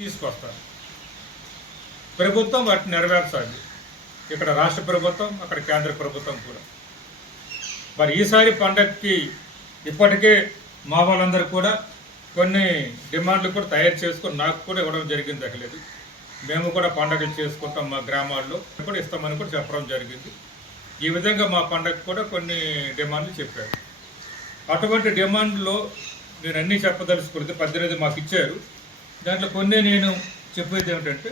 తీసుకొస్తారు. ప్రభుత్వం వాటిని నెరవేర్చాలి. ఇక్కడ రాష్ట్ర ప్రభుత్వం, అక్కడ కేంద్ర ప్రభుత్వం కూడా. మరి ఈసారి పండగకి ఇప్పటికే మా వాళ్ళందరూ కూడా కొన్ని డిమాండ్లు కూడా తయారు చేసుకొని నాకు కూడా ఇవ్వడం జరిగింది. తగ్గలేదు. మేము కూడా పండగలు చేసుకుంటాం, మా గ్రామాల్లో కూడా ఇస్తామని కూడా చెప్పడం జరిగింది. ఈ విధంగా మా పండగకు కూడా కొన్ని డిమాండ్లు చెప్పారు. అటువంటి డిమాండ్లో నేను అన్నీ చెప్పదలుచుకుంటే 18 మాకు ఇచ్చారు. దాంట్లో కొన్ని నేను చెప్పేది ఏమిటంటే,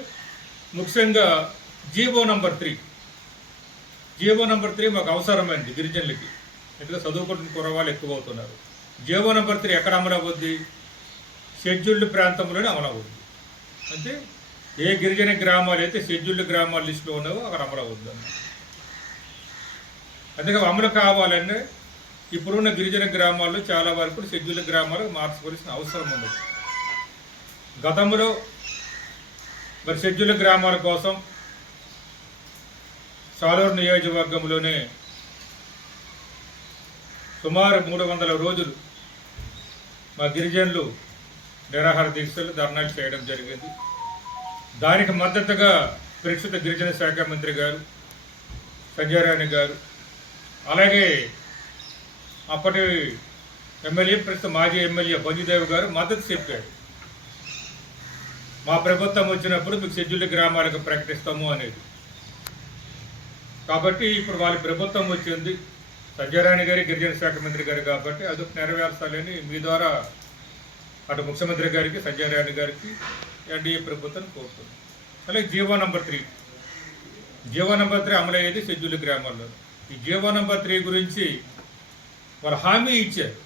ముఖ్యంగా జీవో నంబర్ 3 మాకు అవసరమైంది గిరిజనులకి. ఎందుకంటే చదువుకుంటున్న కుర్రవాళ్ళు ఎక్కువ అవుతున్నారు. జీవో నంబర్ 3 ఎక్కడ అమలు అవ్వద్ది? షెడ్యూల్డ్ ప్రాంతంలోనే అమలు అవ్వద్ది. అంటే ఏ గిరిజన గ్రామాలు అయితే షెడ్యూల్డ్ గ్రామాల లిస్టులో ఉన్నావో అక్కడ అమలు అవ్వద్దు అన్న. అందుకే అమలు కావాలంటే ఇప్పుడున్న గిరిజన గ్రామాల్లో చాలా వరకు షెడ్యూల్డ్ గ్రామాలకు మార్చుకోవాల్సిన అవసరం ఉంది. గతంలో మరి షెడ్యూల్డ్ గ్రామాల కోసం సాలూరు నియోజకవర్గంలోనే సుమారు 300 రోజులు మా గిరిజనులు నిరాహార దీక్షలు, ధర్నాలు చేయడం జరిగింది. దానికి మద్దతుగా ప్రస్తుత గిరిజన శాఖ మంత్రి గారు సంజయ్ రాణి గారు, అలాగే అప్పటి ఎమ్మెల్యే ప్రస్తుత మాజీ ఎమ్మెల్యే బంజుదేవ్ గారు మద్దతు చెప్పారు. మా ప్రభుత్వం వచ్చినప్పుడు మీకు షెడ్యూల్డ్ గ్రామాలకు ప్రకటిస్తాము అనేది. కాబట్టి ఇప్పుడు వాళ్ళ ప్రభుత్వం వచ్చింది, సంజయ్ రాణి గారి గిరిజన శాఖ మంత్రి గారు, కాబట్టి అది నెరవేర్చాలని మీ ద్వారా అటు ముఖ్యమంత్రి గారికి, సంజయ్ రాణి గారికి, ఎన్డీఏ ప్రభుత్వాన్ని కోరుతుంది. అలాగే జీవో నంబర్ 3 అమలయ్యేది షెడ్యూల్డ్ గ్రామాల్లో. ఈ జీవో నంబర్ 3 గురించి వాళ్ళు హామీ ఇచ్చారు.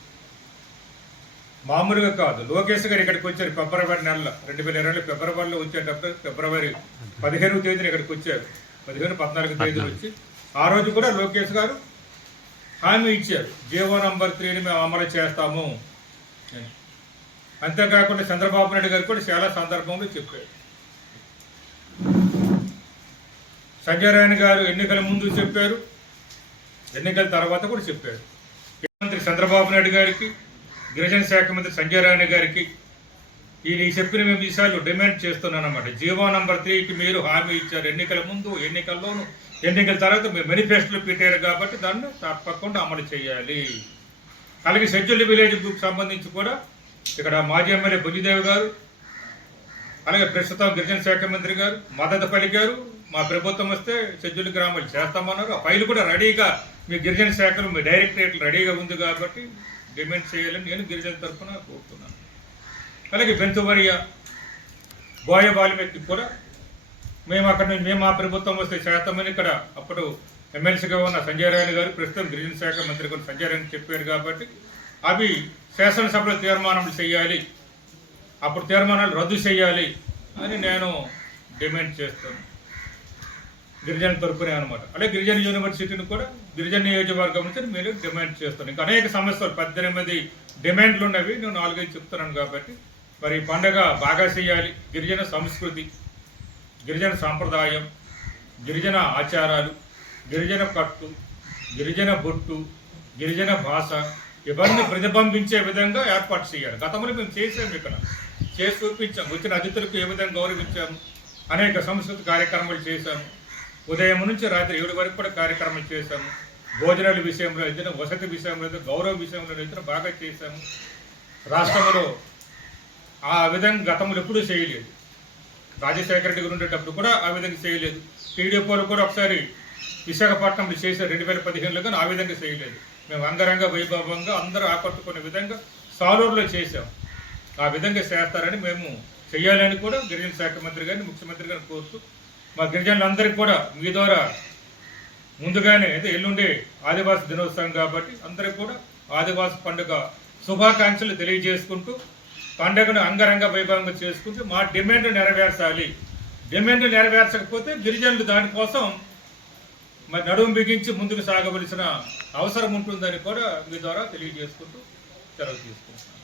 మామూలుగా కాదు. లోకేష్ గారు ఇక్కడికి వచ్చారు ఫిబ్రవరి నెలలో, 2020 ఫిబ్రవరిలో వచ్చేటప్పుడు ఫిబ్రవరి 15వ తేదీన ఇక్కడికి వచ్చారు. 14 తేదీన వచ్చి ఆ రోజు కూడా లోకేష్ గారు హామీ ఇచ్చారు, జీవో నంబర్ 3ని మేము అమలు చేస్తాము. అంతేకాకుండా చంద్రబాబు నాయుడు గారు కూడా చాలా సందర్భంలో చెప్పారు. సంజయ్ రాణి గారు ఎన్నికల ముందు చెప్పారు, ఎన్నికల తర్వాత కూడా చెప్పారు. ముఖ్యమంత్రి చంద్రబాబు నాయుడు గారికి, గిరిజన శాఖ మంత్రి సంజయ్ రాణి గారికి ఈ చెప్పిన మేము విషయాలు డిమాండ్ చేస్తున్నాను అన్నమాట. జీవో నంబర్ 3కి మీరు హామీ ఇచ్చారు ఎన్నికల ముందు, ఎన్నికల్లోనూ, ఎన్నికల తర్వాత మీరు మేనిఫెస్టోలో పెట్టారు కాబట్టి దాన్ని తప్పకుండా అమలు చేయాలి. అలాగే షెడ్యూల్డ్ విలేజ్ గ్రూప్ సంబంధించి కూడా ఇక్కడ మాజీ ఎమ్మెల్యే బంజుదేవ్ గారు, అలాగే ప్రస్తుతం గిరిజన శాఖ మంత్రి గారు మద్దతు పలికారు. మా ప్రభుత్వం వస్తే షెడ్యూల్డ్ గ్రామాలు చేస్తామన్నారు. ఆ ఫైల్ కూడా రెడీగా మీ గిరిజన శాఖలు, మీ డైరెక్టరేట్లు రెడీగా ఉంది కాబట్టి డిమాండ్ చేయాలని నేను గిరిజన తరఫున కోరుతున్నాను. అలాగే బెంతువరియా, బోయ వాల్మీకి కూడా మేము మా ప్రభుత్వం వస్తే చేస్తామని ఇక్కడ అప్పుడు ఎమ్మెల్సీగా ఉన్న సంజయ్ రాణి గారు, ప్రస్తుతం గిరిజన శాఖ మంత్రి కూడా సంజయ్ రాణి చెప్పారు కాబట్టి అవి శాసనసభలో తీర్మానాలు చేయాలి, అప్పుడు తీర్మానాలు రద్దు చేయాలి అని నేను డిమాండ్ చేస్తాను గిరిజన తరపునే అనమాట. అలాగే గిరిజన యూనివర్సిటీని కూడా గిరిజన నియోజకవర్గం నుంచి మీరు డిమాండ్ చేస్తాను. ఇంకా అనేక సమస్యలు 18 డిమాండ్లు ఉన్నవి, నేను 4-5 చెప్తున్నాను కాబట్టి మరి పండగ బాగా చేయాలి. గిరిజన సంస్కృతి, గిరిజన సాంప్రదాయం, గిరిజన ఆచారాలు, గిరిజన కట్టు, గిరిజన బొట్టు, గిరిజన భాష ఇవన్నీ ప్రతిబింబించే విధంగా ఏర్పాటు చేయాలి. గతంలో మేము చేసాము, ఇక్కడ చేసి చూపించాము. వచ్చిన అతిథులకు ఏ విధంగా గౌరవించాము, అనేక సంస్కృతి కార్యక్రమాలు చేశాము. ఉదయం నుంచి రాత్రి 7 వరకు కూడా కార్యక్రమాలు చేశాము. భోజనాల విషయంలో అయితే, వసతి విషయంలో అయితే, గౌరవ విషయంలో అయితే బాగా చేశాము. రాష్ట్రంలో ఆ విధంగా గతంలో ఎప్పుడూ చేయలేదు. రాజశేఖర రెడ్డి గారు ఉండేటప్పుడు కూడా ఆ విధంగా చేయలేదు. టీడీపీలో కూడా ఒకసారి విశాఖపట్నంలో చేశారు 2015లో, కానీ ఆ విధంగా చేయలేదు. మేము అంగరంగ వైభవంగా అందరూ ఆకట్టుకునే విధంగా సాలూరులో చేశాం. ఆ విధంగా చేస్తారని మేము చేయాలని కూడా గిరిజన శాఖ మంత్రి గారిని, ముఖ్యమంత్రి గారిని కోరుతూ మా గిరిజనులందరికీ కూడా మీ ద్వారా ముందుగానే అయితే ఎల్లుండి ఆదివాసీ దినోత్సవం కాబట్టి అందరికీ కూడా ఆదివాసీ పండుగ శుభాకాంక్షలు తెలియజేసుకుంటూ పండుగను అంగరంగ వైభవంగా చేసుకుంటూ మా డిమాండ్ నెరవేర్చాలి. డిమాండ్ నెరవేర్చకపోతే గిరిజనులు దానికోసం మరి నడుము బిగించి ముందుకు సాగవలసిన అవసరం ఉంటుందని కూడా మీ ద్వారా తెలియజేసుకుంటూ సెలవు తీసుకుంటున్నాను.